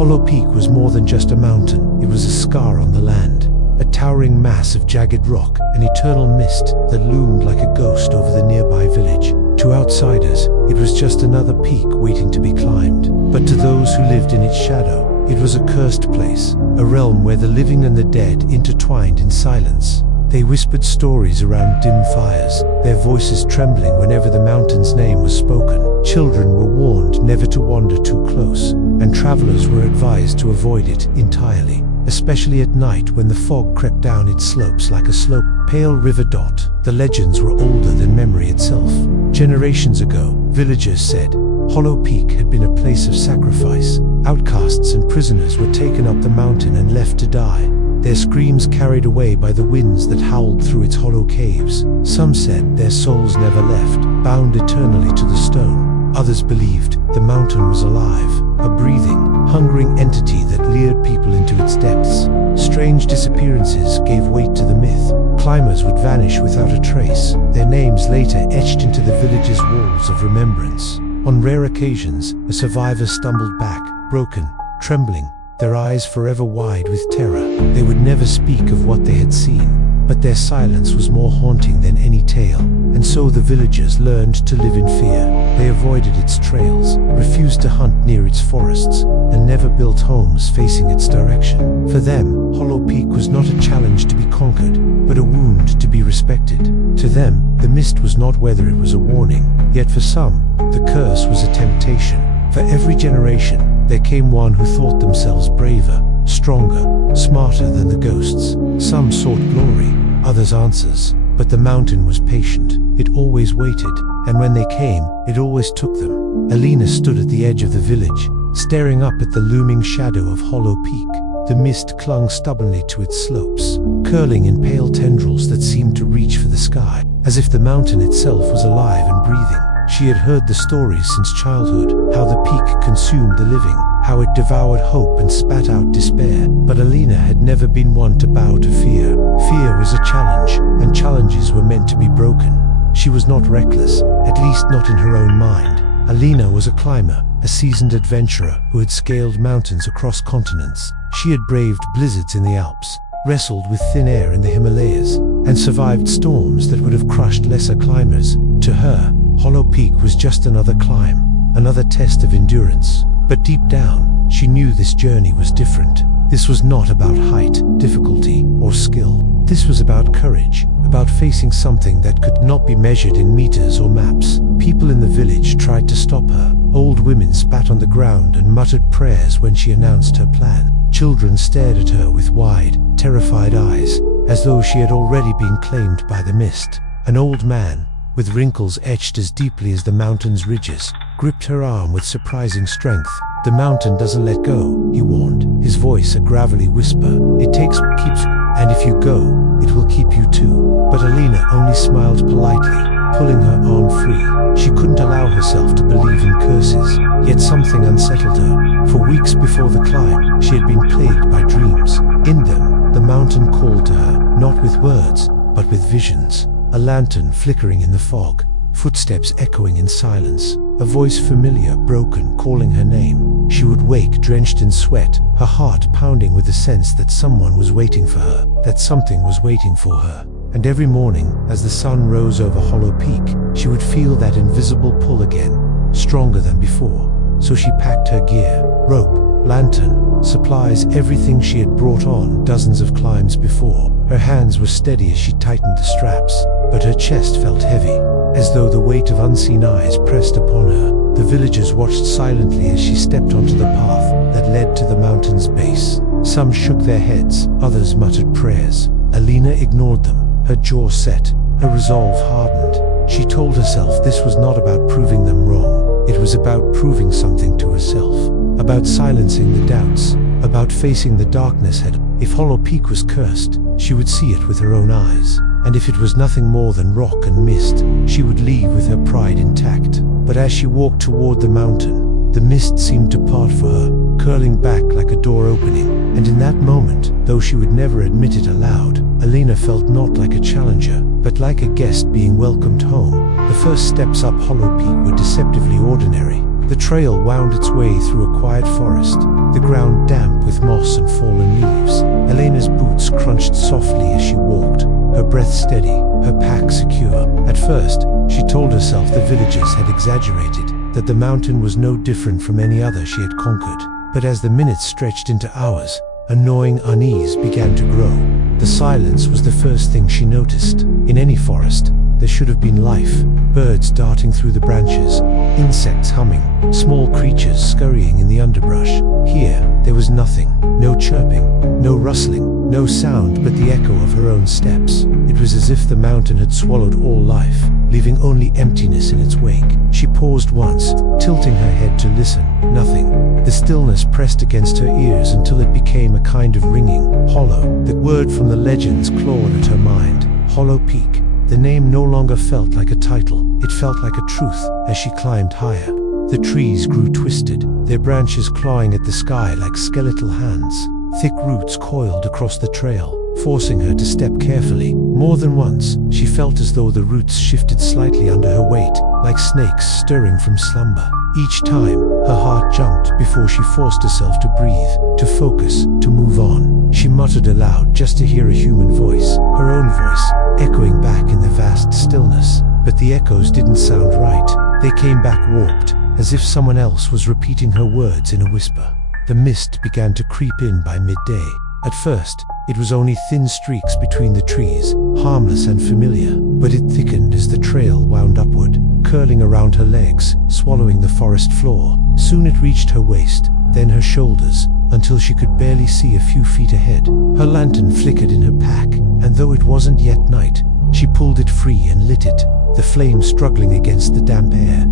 Hollow Peak was more than just a mountain. It was a scar on the land, a towering mass of jagged rock, an eternal mist that loomed like a ghost over the nearby village. To outsiders, it was just another peak waiting to be climbed. But to those who lived in its shadow, it was a cursed place, a realm where the living and the dead intertwined in silence. They whispered stories around dim fires, their voices trembling whenever the mountain's name was spoken. Children were warned never to wander too close, and travelers were advised to avoid it entirely, especially at night when the fog crept down its slopes like a pale river dot. The legends were older than memory itself. Generations ago, villagers said, Hollow Peak had been a place of sacrifice. Outcasts and prisoners were taken up the mountain and left to die, their screams carried away by the winds that howled through its hollow caves. Some said their souls never left, bound eternally to the stone. Others believed the mountain was alive, a breathing, hungering entity that lured people into its depths. Strange disappearances gave weight to the myth. Climbers would vanish without a trace, their names later etched into the village's walls of remembrance. On rare occasions, a survivor stumbled back, broken, trembling, their eyes forever wide with terror. They would never speak of what they had seen, but their silence was more haunting than any tale. And so the villagers learned to live in fear. They avoided its trails, refused to hunt near its forests, and never built homes facing its direction. For them, Hollow Peak was not a challenge to be conquered, but a wound to be respected. To them, the mist was not whether it was a warning, yet for some, the curse was a temptation. For every generation, there came one who thought themselves braver, stronger, smarter than the ghosts. Some sought glory, others answers, but the mountain was patient. It always waited, and when they came, it always took them. Alina stood at the edge of the village, staring up at the looming shadow of Hollow Peak. The mist clung stubbornly to its slopes, curling in pale tendrils that seemed to reach for the sky, as if the mountain itself was alive and breathing. She had heard the stories since childhood, how the peak consumed the living, how it devoured hope and spat out despair. But Alina had never been one to bow to fear. Fear was a challenge, and challenges were meant to be broken. She was not reckless, at least not in her own mind. Alina was a climber, a seasoned adventurer who had scaled mountains across continents. She had braved blizzards in the Alps, wrestled with thin air in the Himalayas, and survived storms that would have crushed lesser climbers. To her, Hollow Peak was just another climb, another test of endurance. But deep down, she knew this journey was different. This was not about height, difficulty, or skill. This was about courage, about facing something that could not be measured in meters or maps. People in the village tried to stop her. Old women spat on the ground and muttered prayers when she announced her plan. Children stared at her with wide, terrified eyes, as though she had already been claimed by the mist. An old man, with wrinkles etched as deeply as the mountain's ridges, gripped her arm with surprising strength. "The mountain doesn't let go," he warned, his voice a gravelly whisper. "It takes what keeps you, and if you go, it will keep you too." But Alina only smiled politely, pulling her arm free. She couldn't allow herself to believe in curses, yet something unsettled her. For weeks before the climb, she had been plagued by dreams. In them, the mountain called to her, not with words, but with visions. A lantern flickering in the fog, footsteps echoing in silence, a voice familiar, broken, calling her name. She would wake drenched in sweat, her heart pounding with the sense that someone was waiting for her, that something was waiting for her. And every morning, as the sun rose over Hollow Peak, she would feel that invisible pull again, stronger than before. So she packed her gear, rope, lantern, supplies, everything she had brought on dozens of climbs before. Her hands were steady as she tightened the straps, but her chest felt heavy, as though the weight of unseen eyes pressed upon her. The villagers watched silently as she stepped onto the path that led to the mountain's base. Some shook their heads, others muttered prayers. Alina ignored them, her jaw set, her resolve hardened. She told herself this was not about proving them wrong. It was about proving something to herself, about silencing the doubts, about facing the darkness head. If Hollow Peak was cursed, she would see it with her own eyes. And if it was nothing more than rock and mist, she would leave with her pride intact. But as she walked toward the mountain, the mist seemed to part for her, curling back like a door opening. And in that moment, though she would never admit it aloud, Alina felt not like a challenger, but like a guest being welcomed home. The first steps up Hollow Peak were deceptively ordinary. The trail wound its way through a quiet forest, the ground damp with moss and fallen leaves. Elena's boots crunched softly as she walked, her breath steady, her pack secure. At first, she told herself the villagers had exaggerated, that the mountain was no different from any other she had conquered. But as the minutes stretched into hours, a gnawing unease began to grow. The silence was the first thing she noticed. In any forest, there should have been life. Birds darting through the branches, insects humming, small creatures scurrying in the underbrush. Here, there was nothing. No chirping, no rustling, no sound but the echo of her own steps. It was as if the mountain had swallowed all life, leaving only emptiness in its wake. She paused once, tilting her head to listen. Nothing. The stillness pressed against her ears until it became a kind of ringing, hollow. The word from the legends clawed at her mind. Hollow Peak. The name no longer felt like a title, it felt like a truth as she climbed higher. The trees grew twisted, their branches clawing at the sky like skeletal hands. Thick roots coiled across the trail, forcing her to step carefully. More than once, she felt as though the roots shifted slightly under her weight, like snakes stirring from slumber. Each time, her heart jumped before she forced herself to breathe, to focus, to move on. She muttered aloud just to hear a human voice, her own voice, echoing back in the vast stillness. But the echoes didn't sound right. They came back warped, as if someone else was repeating her words in a whisper. The mist began to creep in by midday. At first, it was only thin streaks between the trees, harmless and familiar, but it thickened as the trail wound upward, curling around her legs, swallowing the forest floor. Soon it reached her waist, then her shoulders, until she could barely see a few feet ahead. Her lantern flickered in her pack, and though it wasn't yet night, she pulled it free and lit it, the flame struggling against the damp air.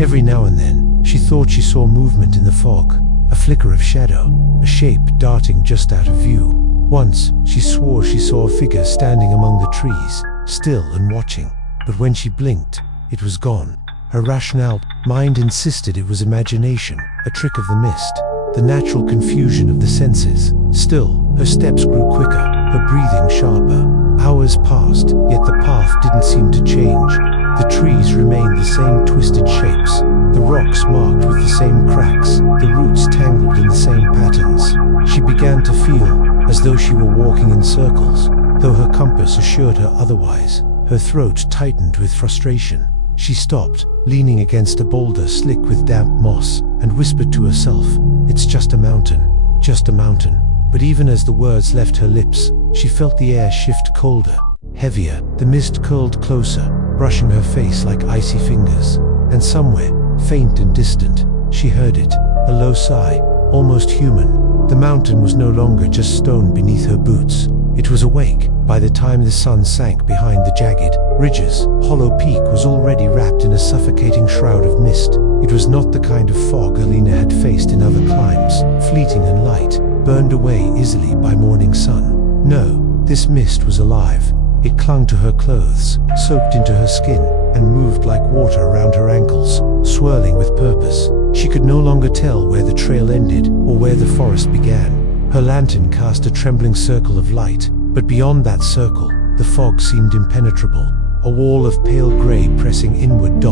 Every now and then, she thought she saw movement in the fog, a flicker of shadow, a shape darting just out of view. Once, she swore she saw a figure standing among the trees, still and watching, but when she blinked, it was gone. Her rational mind insisted it was imagination, a trick of the mist, the natural confusion of the senses. Still, her steps grew quicker, her breathing sharper. Hours passed, yet the path didn't seem to change. The trees remained the same twisted shapes, the rocks marked with the same cracks, the roots tangled in the same patterns. She began to feel as though she were walking in circles, though her compass assured her otherwise. Her throat tightened with frustration. She stopped, leaning against a boulder slick with damp moss, and whispered to herself, "It's just a mountain, just a mountain." But even as the words left her lips, she felt the air shift colder, heavier. The mist curled closer, brushing her face like icy fingers. And somewhere, faint and distant, she heard it, a low sigh, almost human. The mountain was no longer just stone beneath her boots. It was awake. By the time the sun sank behind the jagged ridges, Hollow Peak was already wrapped in a suffocating shroud of mist. It was not the kind of fog Alina had faced in other climbs, fleeting and light, burned away easily by morning sun. No, this mist was alive. It clung to her clothes, soaked into her skin, and moved like water around her ankles, swirling with purpose. She could no longer tell where the trail ended or where the forest began. Her lantern cast a trembling circle of light, but beyond that circle, the fog seemed impenetrable, a wall of pale grey pressing inward.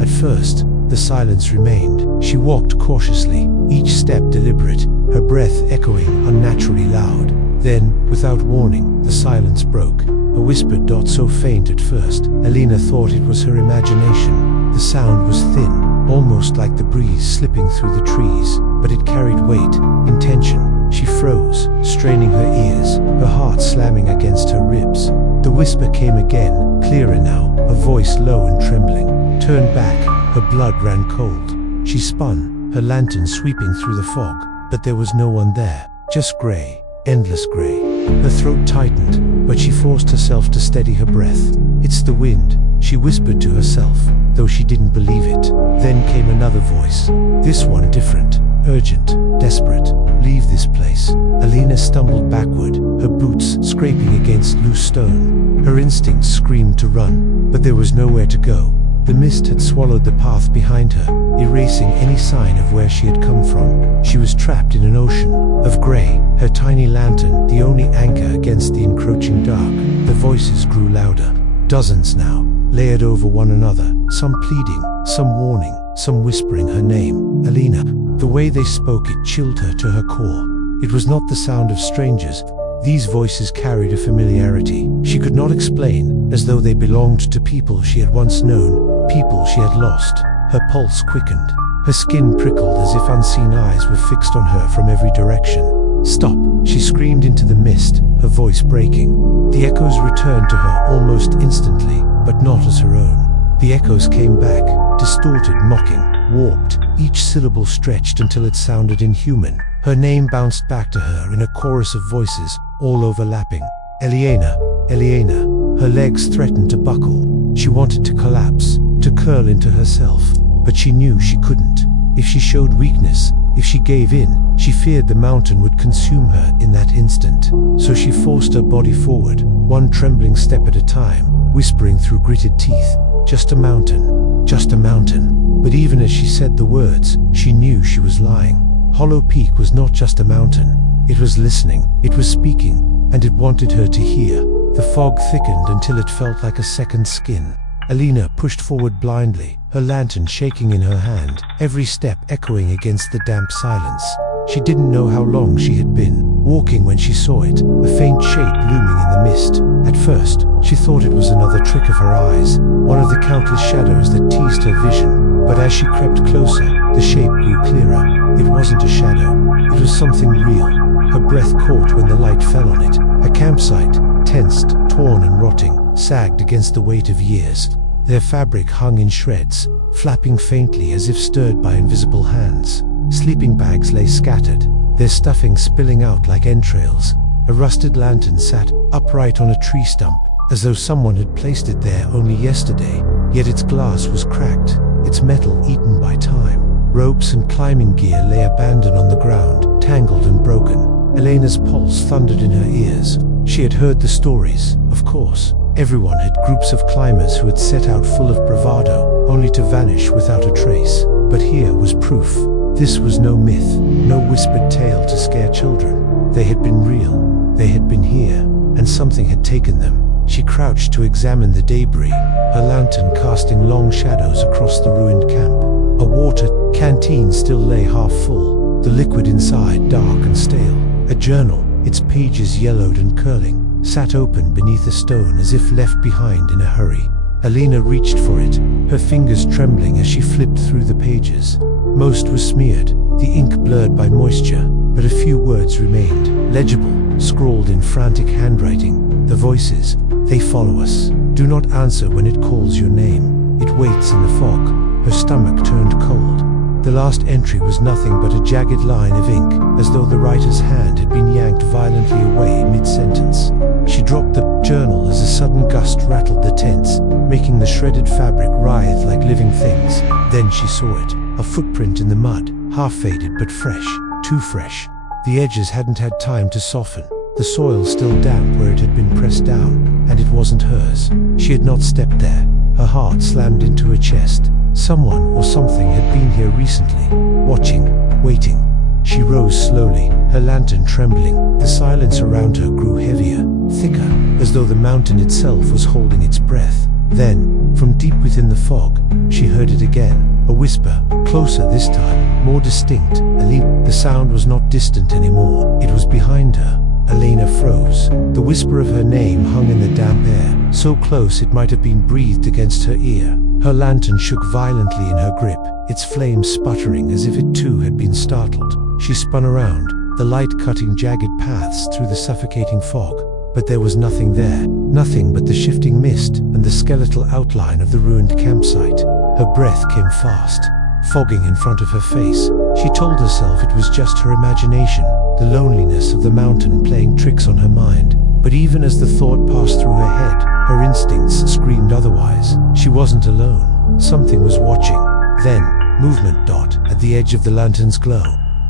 At first, the silence remained. She walked cautiously, each step deliberate, her breath echoing unnaturally loud. Then, without warning, the silence broke. A whispered dot so faint at first, Alina thought it was her imagination. The sound was thin, almost like the breeze slipping through the trees, but it carried weight, intention. She froze, straining her ears, her heart slamming against her ribs. The whisper came again, clearer now, a voice low and trembling. Turned back, her blood ran cold. She spun, her lantern sweeping through the fog, but there was no one there, just grey. Endless grey. Her throat tightened, but she forced herself to steady her breath. "It's the wind," she whispered to herself, though she didn't believe it. Then came another voice, this one different, urgent, desperate. "Leave this place." Alina stumbled backward, her boots scraping against loose stone. Her instincts screamed to run, but there was nowhere to go. The mist had swallowed the path behind her, erasing any sign of where she had come from. She was trapped in an ocean of grey, her tiny lantern the only anchor against the encroaching dark. The voices grew louder, dozens now, layered over one another, some pleading, some warning, some whispering her name, Elena. The way they spoke, it chilled her to her core. It was not the sound of strangers. These voices carried a familiarity she could not explain, as though they belonged to people she had once known, people she had lost. Her pulse quickened. Her skin prickled as if unseen eyes were fixed on her from every direction. "Stop!" she screamed into the mist, her voice breaking. The echoes returned to her almost instantly, but not as her own. The echoes came back, distorted, mocking, warped, each syllable stretched until it sounded inhuman. Her name bounced back to her in a chorus of voices, all overlapping. Elena, Elena. Her legs threatened to buckle. She wanted to collapse, to curl into herself, but she knew she couldn't. If she showed weakness, if she gave in, she feared the mountain would consume her in that instant. So she forced her body forward, one trembling step at a time, whispering through gritted teeth, "Just a mountain, just a mountain." But even as she said the words, she knew she was lying. Hollow Peak was not just a mountain. It was listening, it was speaking, and it wanted her to hear. The fog thickened until it felt like a second skin. Elena pushed forward blindly, her lantern shaking in her hand, every step echoing against the damp silence. She didn't know how long she had been walking when she saw it, a faint shape looming in the mist. At first, she thought it was another trick of her eyes, one of the countless shadows that teased her vision. But as she crept closer, the shape grew clearer. It wasn't a shadow, it was something real. Her breath caught when the light fell on it. A campsite, tensed, torn and rotting, sagged against the weight of years. Their fabric hung in shreds, flapping faintly as if stirred by invisible hands. Sleeping bags lay scattered, their stuffing spilling out like entrails. A rusted lantern sat upright on a tree stump, as though someone had placed it there only yesterday, yet its glass was cracked, its metal eaten by time. Ropes and climbing gear lay abandoned on the ground, tangled and broken. Elena's pulse thundered in her ears. She had heard the stories, of course. Everyone had groups of climbers who had set out full of bravado, only to vanish without a trace. But here was proof. This was no myth, no whispered tale to scare children. They had been real, they had been here, and something had taken them. She crouched to examine the debris, her lantern casting long shadows across the ruined camp. A water canteen still lay half full, the liquid inside dark and stale. A journal, its pages yellowed and curling, sat open beneath a stone as if left behind in a hurry. Elena reached for it, her fingers trembling as she flipped through the pages. Most was smeared, the ink blurred by moisture, but a few words remained, legible, scrawled in frantic handwriting. The voices, they follow us. Do not answer when it calls your name. It waits in the fog. Her stomach turned cold. The last entry was nothing but a jagged line of ink, as though the writer's hand had been yanked violently away mid-sentence. She dropped the journal as a sudden gust rattled the tents, making the shredded fabric writhe like living things. Then she saw it, a footprint in the mud, half-faded but fresh, too fresh. The edges hadn't had time to soften, the soil still damp where it had been pressed down, and it wasn't hers. She had not stepped there. Her heart slammed into her chest. Someone or something had been here recently, watching, waiting. She rose slowly, her lantern trembling. The silence around her grew heavier, thicker, as though the mountain itself was holding its breath. Then, from deep within the fog, she heard it again, a whisper, closer this time, more distinct. Elena. The sound was not distant anymore, it was behind her. Elena froze. The whisper of her name hung in the damp air, so close it might have been breathed against her ear. Her lantern shook violently in her grip, its flames sputtering as if it too had been startled. She spun around, the light cutting jagged paths through the suffocating fog. But there was nothing there, nothing but the shifting mist and the skeletal outline of the ruined campsite. Her breath came fast, fogging in front of her face. She told herself it was just her imagination, the loneliness of the mountain playing tricks on her mind. But even as the thought passed through her head, her instincts screamed otherwise. She wasn't alone. Something was watching. Then, movement dot at the edge of the lantern's glow.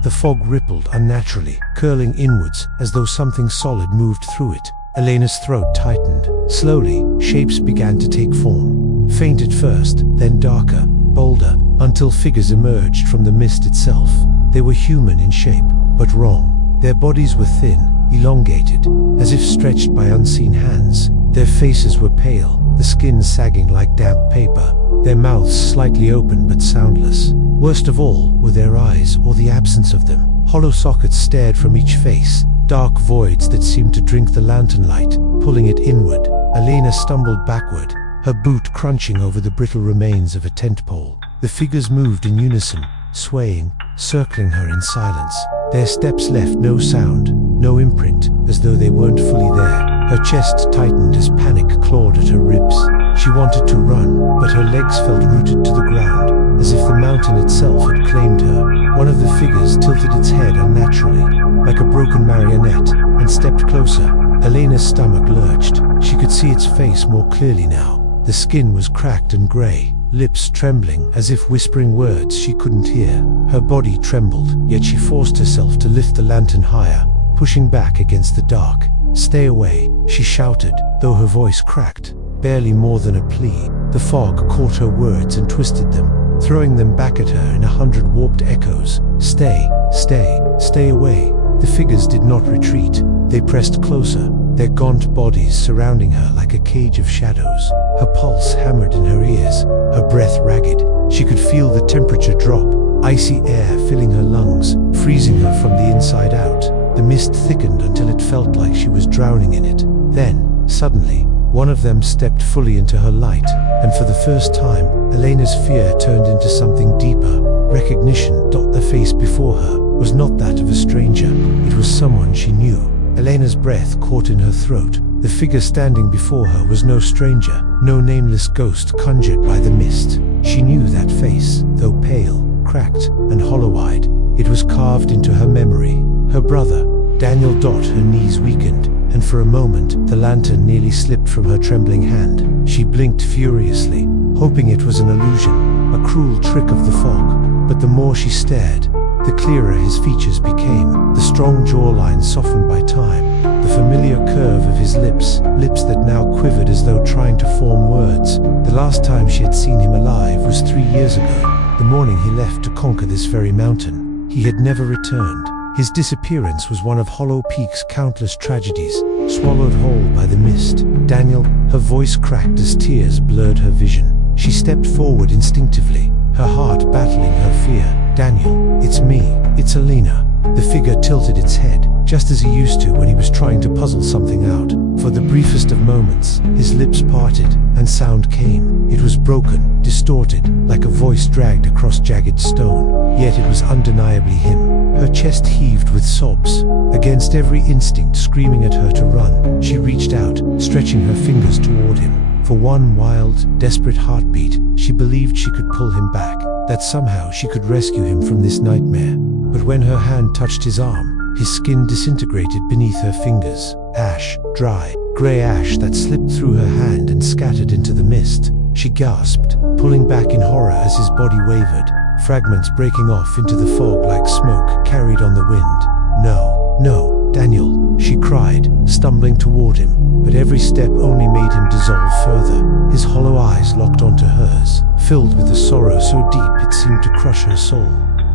The fog rippled unnaturally, curling inwards as though something solid moved through it. Elena's throat tightened. Slowly, shapes began to take form. Faint at first, then darker, bolder, until figures emerged from the mist itself. They were human in shape, but wrong. Their bodies were thin, elongated, as if stretched by unseen hands. Their faces were pale, the skin sagging like damp paper. their mouths slightly open but soundless. Worst of all were their eyes, or the absence of them. Hollow sockets stared from each face, dark voids that seemed to drink the lantern light, pulling it inward. Elena stumbled backward, her boot crunching over the brittle remains of a tent pole. The figures moved in unison, swaying, circling her in silence. Their steps left no sound, no imprint, as though they weren't fully there. Her chest tightened as panic clawed at her ribs. She wanted to run, but her legs felt rooted to the ground, as if the mountain itself had claimed her. One of the figures tilted its head unnaturally, like a broken marionette, and stepped closer. Elena's stomach lurched. She could see its face more clearly now. The skin was cracked and grey, lips trembling as if whispering words she couldn't hear. Her body trembled, yet she forced herself to lift the lantern higher, pushing back against the dark. "Stay away," she shouted, though her voice cracked, barely more than a plea. The fog caught her words and twisted them, throwing them back at her in 100 warped echoes. "Stay, stay, stay away." The figures did not retreat. They pressed closer, their gaunt bodies surrounding her like a cage of shadows. Her pulse hammered in her ears, her breath ragged. She could feel the temperature drop, icy air filling her lungs, freezing her from the inside out. The mist thickened until it felt like she was drowning in it. Then, suddenly, one of them stepped fully into her light, and for the first time, Elena's fear turned into something deeper. Recognition. The face before her was not that of a stranger. It was someone she knew. Elena's breath caught in her throat. The figure standing before her was no stranger, no nameless ghost conjured by the mist. She knew that face, though pale, cracked, and hollow-eyed. It was carved into her memory. Her brother, Daniel. Her knees weakened, and for a moment, the lantern nearly slipped from her trembling hand. She blinked furiously, hoping it was an illusion, a cruel trick of the fog. But the more she stared, the clearer his features became. The strong jawline softened by time, the familiar curve of his lips that now quivered as though trying to form words. The last time she had seen him alive was 3 years ago, the morning he left to conquer this very mountain. He had never returned. His disappearance was one of Hollow Peak's countless tragedies, swallowed whole by the mist. "Daniel," her voice cracked as tears blurred her vision. She stepped forward instinctively, her heart battling her fear. "Daniel, it's me, it's Elena." The figure tilted its head, just as he used to when he was trying to puzzle something out. For the briefest of moments, his lips parted, and sound came. It was broken, distorted, like a voice dragged across jagged stone. Yet it was undeniably him. Her chest heaved with sobs, against every instinct screaming at her to run. She reached out, stretching her fingers toward him. For one wild, desperate heartbeat, she believed she could pull him back, that somehow she could rescue him from this nightmare. But when her hand touched his arm, his skin disintegrated beneath her fingers. Ash, dry, grey ash that slipped through her hand and scattered into the mist. She gasped, pulling back in horror as his body wavered, fragments breaking off into the fog like smoke carried on the wind. "No, no, Daniel," she cried, stumbling toward him, but every step only made him dissolve further. His hollow eyes locked onto hers, filled with a sorrow so deep it seemed to crush her soul.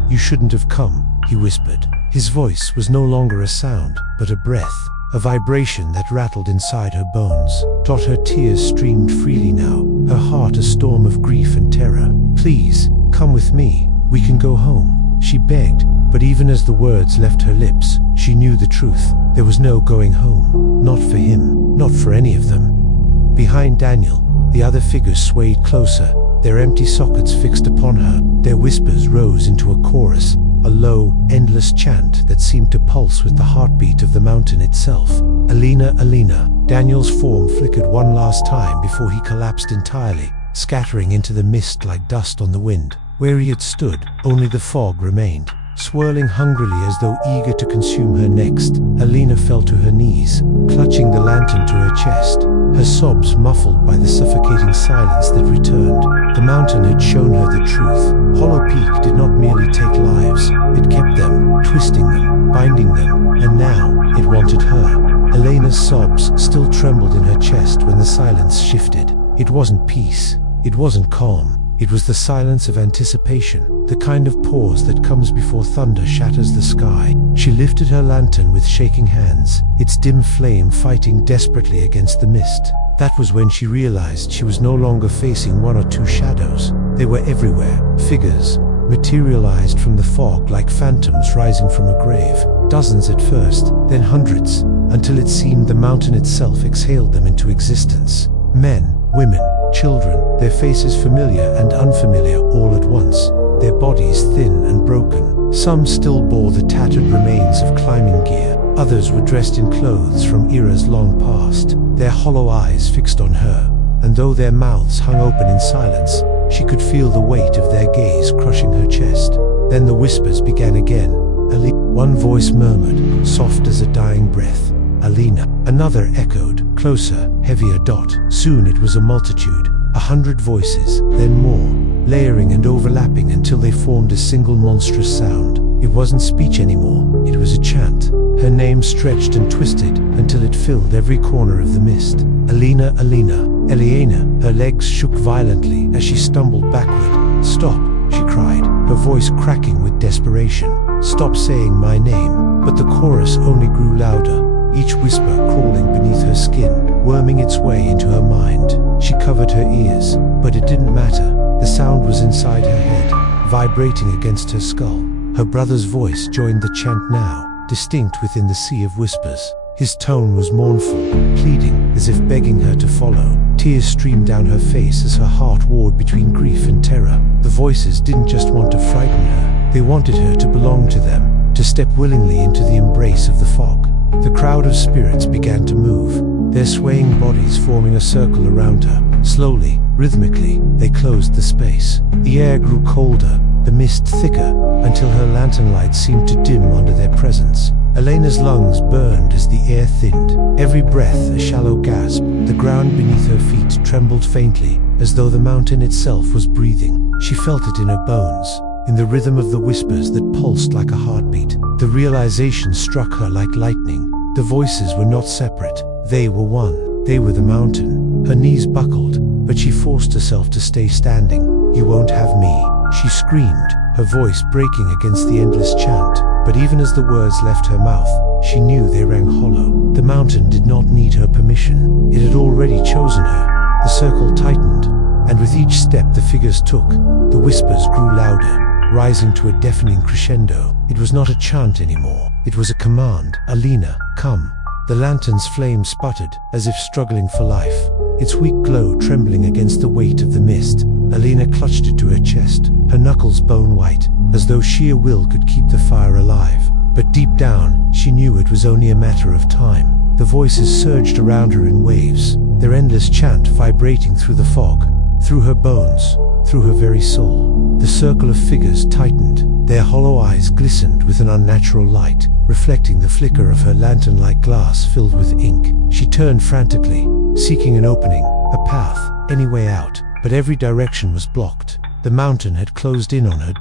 "You shouldn't have come," he whispered. His voice was no longer a sound, but a breath, a vibration that rattled inside her bones. Her tears streamed freely now, her heart a storm of grief and terror. "Please, come with me. We can go home," she begged. But even as the words left her lips, she knew the truth. There was no going home. Not for him, not for any of them. Behind Daniel, the other figures swayed closer, their empty sockets fixed upon her. Their whispers rose into a chorus, a low, endless chant that seemed to pulse with the heartbeat of the mountain itself. "Elena, Elena." Daniel's form flickered one last time before he collapsed entirely, scattering into the mist like dust on the wind. Where he had stood, only the fog remained, swirling hungrily as though eager to consume her next. Elena fell to her knees, clutching the lantern to her chest, her sobs muffled by the suffocating silence that returned. The mountain had shown her the truth. Hollow Peak did not merely take lives, it kept them, twisting them, binding them, and now it wanted her. Elena's sobs still trembled in her chest when the silence shifted. It wasn't peace, it wasn't calm, It was the silence of anticipation, the kind of pause that comes before thunder shatters the sky. She lifted her lantern with shaking hands, its dim flame fighting desperately against the mist. That was when she realized she was no longer facing one or two shadows. They were everywhere, figures, materialized from the fog like phantoms rising from a grave. Dozens at first, then hundreds, until it seemed the mountain itself exhaled them into existence. Men, women, children, their faces familiar and unfamiliar all at once, their bodies thin and broken. Some still bore the tattered remains of climbing gear, others were dressed in clothes from eras long past, their hollow eyes fixed on her, and though their mouths hung open in silence, she could feel the weight of their gaze crushing her chest. Then the whispers began again. One voice murmured, soft as a dying breath, "Alina." Another echoed, closer, heavier. Soon it was a multitude, 100 voices, then more, layering and overlapping until they formed a single monstrous sound. It wasn't speech anymore, it was a chant. Her name stretched and twisted until it filled every corner of the mist. Alina, Alina, Eliana. Her legs shook violently as she stumbled backward. "Stop," she cried, her voice cracking with desperation. "Stop saying my name." But the chorus only grew louder, each whisper crawling beneath her skin, worming its way into her mind. She covered her ears, but it didn't matter. The sound was inside her head, vibrating against her skull. Her brother's voice joined the chant now, distinct within the sea of whispers. His tone was mournful, pleading, as if begging her to follow. Tears streamed down her face as her heart warred between grief and terror. The voices didn't just want to frighten her, they wanted her to belong to them, to step willingly into the embrace of the fog. The crowd of spirits began to move, their swaying bodies forming a circle around her. Slowly, rhythmically, they closed the space. The air grew colder, the mist thicker, until her lantern light seemed to dim under their presence. Elena's lungs burned as the air thinned, every breath a shallow gasp. The ground beneath her feet trembled faintly, as though the mountain itself was breathing. She felt it in her bones, in the rhythm of the whispers that pulsed like a heartbeat. The realization struck her like lightning. The voices were not separate, they were one. They were the mountain. Her knees buckled, but she forced herself to stay standing. "You won't have me," she screamed, her voice breaking against the endless chant. But even as the words left her mouth, she knew they rang hollow. The mountain did not need her permission. It had already chosen her. The circle tightened, and with each step the figures took, the whispers grew louder, rising to a deafening crescendo. It was not a chant anymore. It was a command. "Alina, come." The lantern's flame sputtered, as if struggling for life, its weak glow trembling against the weight of the mist. Alina clutched it to her chest, her knuckles bone white, as though sheer will could keep the fire alive. But deep down, she knew it was only a matter of time. The voices surged around her in waves, their endless chant vibrating through the fog, through her bones, through her very soul. The circle of figures tightened, their hollow eyes glistened with an unnatural light, reflecting the flicker of her lantern like glass filled with ink. She turned frantically, seeking an opening, a path, any way out, but every direction was blocked. The mountain had closed in on her.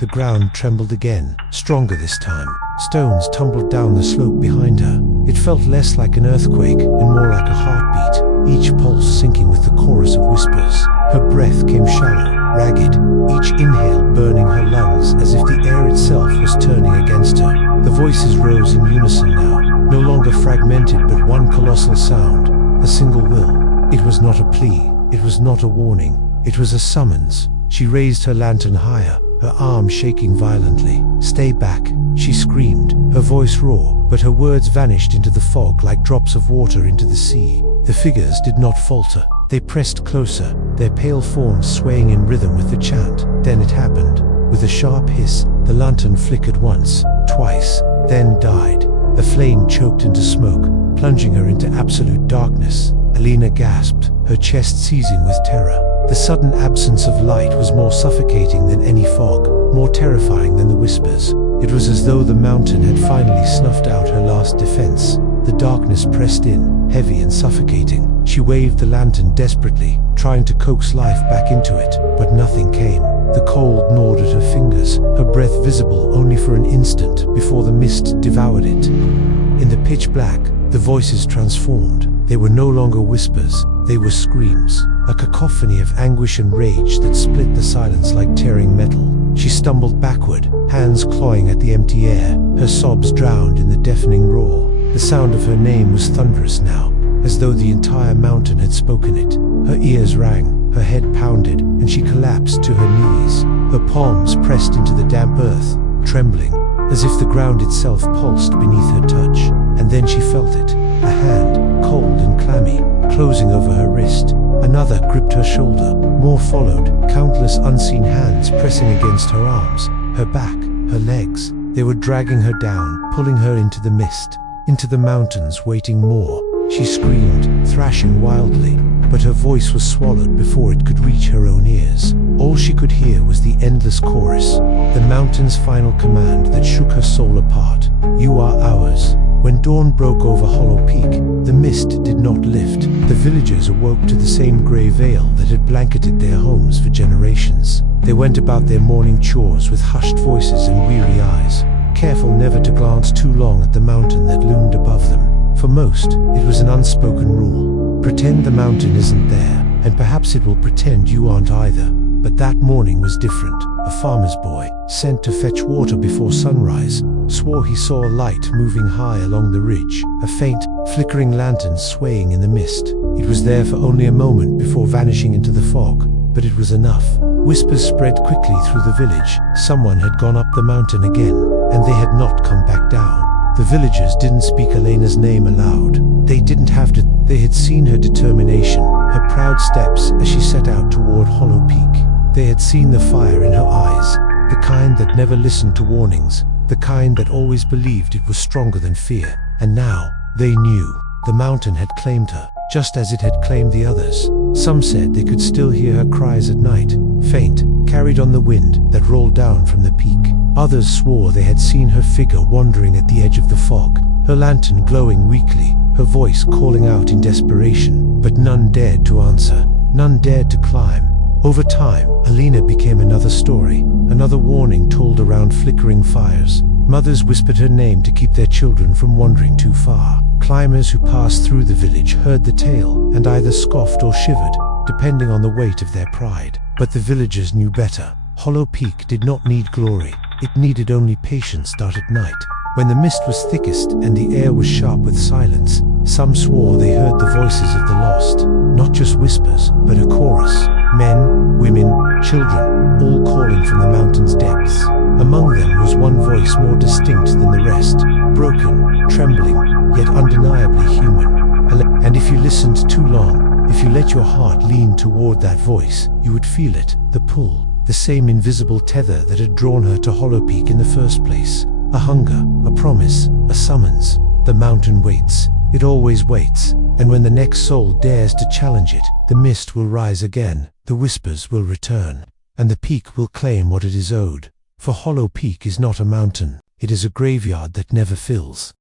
The ground trembled again, stronger this time. Stones tumbled down the slope behind her. It felt less like an earthquake and more like a heartbeat, each pulse syncing with the chorus of whispers. Her breath came shallow, ragged, each inhale burning her lungs as if the air itself was turning against her. The voices rose in unison now, no longer fragmented but one colossal sound, a single will. It was not a plea, it was not a warning, it was a summons. She raised her lantern higher, her arm shaking violently. "Stay back," she screamed, her voice raw, but her words vanished into the fog like drops of water into the sea. The figures did not falter. They pressed closer, their pale forms swaying in rhythm with the chant. Then it happened. With a sharp hiss, the lantern flickered once, twice, then died. The flame choked into smoke, plunging her into absolute darkness. Alina gasped, her chest seizing with terror. The sudden absence of light was more suffocating than any fog, more terrifying than the whispers. It was as though the mountain had finally snuffed out her last defense. The darkness pressed in, heavy and suffocating. She waved the lantern desperately, trying to coax life back into it, but nothing came. The cold gnawed at her fingers, her breath visible only for an instant before the mist devoured it. In the pitch black, the voices transformed. They were no longer whispers, They were screams, a cacophony of anguish and rage that split the silence like tearing metal. She stumbled backward, hands clawing at the empty air, her sobs drowned in the deafening roar. The sound of her name was thunderous now, as though the entire mountain had spoken it. Her ears rang, her head pounded, and she collapsed to her knees, her palms pressed into the damp earth, trembling, as if the ground itself pulsed beneath her touch. And then she felt it, a hand, cold and clammy, closing over her wrist. Another gripped her shoulder, more followed, countless unseen hands pressing against her arms, her back, her legs. They were dragging her down, pulling her into the mist, into the mountains, waiting more. She screamed, thrashing wildly, but her voice was swallowed before it could reach her own ears. All she could hear was the endless chorus, the mountain's final command that shook her soul apart. You are ours. When dawn broke over Hollow Peak, the mist did not lift. The villagers awoke to the same grey veil that had blanketed their homes for generations. They went about their morning chores with hushed voices and weary eyes, careful never to glance too long at the mountain that loomed above them. For most, it was an unspoken rule. Pretend the mountain isn't there, and perhaps it will pretend you aren't either. But that morning was different. A farmer's boy, sent to fetch water before sunrise, swore he saw a light moving high along the ridge, a faint, flickering lantern swaying in the mist. It was there for only a moment before vanishing into the fog, but it was enough. Whispers spread quickly through the village. Someone had gone up the mountain again, and they had not come back down. The villagers didn't speak Elena's name aloud. They didn't have to. They had seen her determination, her proud steps as she set out toward Hollow Peak. They had seen the fire in her eyes, the kind that never listened to warnings, the kind that always believed it was stronger than fear. And now, they knew. The mountain had claimed her, just as it had claimed the others. Some said they could still hear her cries at night, faint, carried on the wind that rolled down from the peak. Others swore they had seen her figure wandering at the edge of the fog, her lantern glowing weakly, her voice calling out in desperation. But none dared to answer, none dared to climb. Over time, Elena became another story, another warning told around flickering fires. Mothers whispered her name to keep their children from wandering too far. Climbers who passed through the village heard the tale and either scoffed or shivered, depending on the weight of their pride. But the villagers knew better. Hollow Peak did not need glory. It needed only patience. Start at night, when the mist was thickest and the air was sharp with silence. Some swore they heard the voices of the lost, not just whispers, but a chorus. Men, women, children, all calling from the mountain's depths. Among them was one voice more distinct than the rest, broken, trembling, yet undeniably human. And if you listened too long, if you let your heart lean toward that voice, you would feel it, the pull, the same invisible tether that had drawn her to Hollow Peak in the first place. A hunger, a promise, a summons. The mountain waits. It always waits. And when the next soul dares to challenge it, the mist will rise again, the whispers will return, and the peak will claim what it is owed. For Hollow Peak is not a mountain, it is a graveyard that never fills.